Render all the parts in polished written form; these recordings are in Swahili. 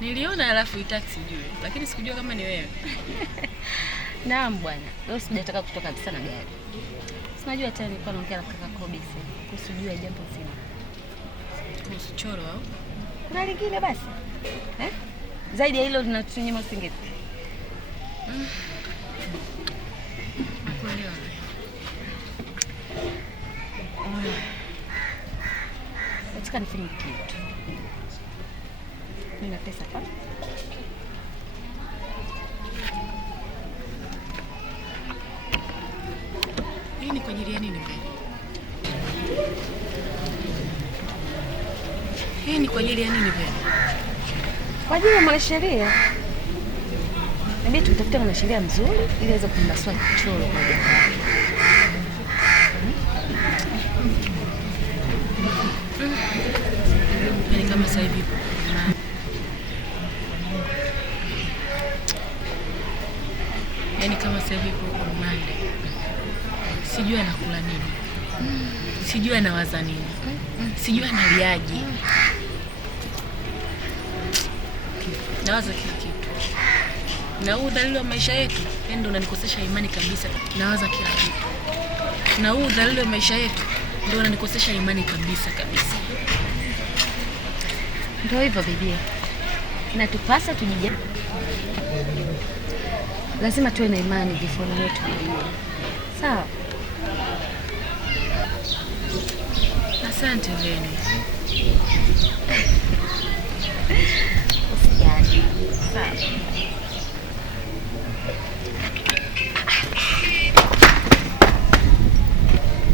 Niliona alafu taxi juu, lakini sikujua kama ni wewe. Naam bwana. Leo sijataka kutoka kabisa na gari. Sinajua tena nilikuwa naongea na kaka Kobe sasa. Kusijua jambo zima. Kuhusu choro au? Kuna lingine basi? Zaidi ya hilo linatunyima usingizi. Nakuelewa. Nataka nifanye kitu. Nina pesa hapa. Hii ni kwa ajili ya nini mbele? Hii ni kwa ajili ya nini mbele? Kwa ajili ya mwanasheria. Inabidi tutafute mwanasheria mzuri ili aweze kunasua choro kwa jambo. Yaani kama sasa hivi kwa umande. Sijui anakula nini. Sijui anawaza nini. Sijui analiaje. Nawaza kila kitu. Na huu udhalili wa maisha yetu, ndio unanikosesha imani kabisa. Nawaza kila kitu. Na huu udhalili wa maisha yetu ndio unanikosesha imani kabisa. Ndio hivyo bibi. Inatupasa tujije. Lazima tuwe na imani vifoni wetu. Sawa? Asante Veni. Usijali. Sawa.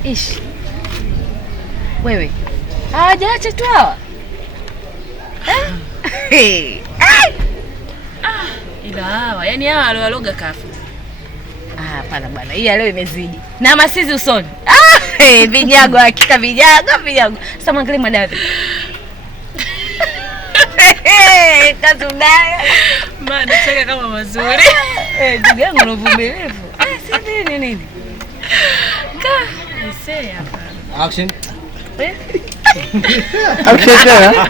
Ishi. Wewe. Hawajaacha tu hawa. Ila hawa, yani hawa waloga kafu. Hapana bwana. Hii leo imezidi. Na masizi usoni. Vinyago hakika vinyago. Sasa mwangalie madavi. Katubaya. Maana cheka kama mazuri. Ndugu yangu unavumilivu. Sasa nini? Nisee hapa. Action. Action tena.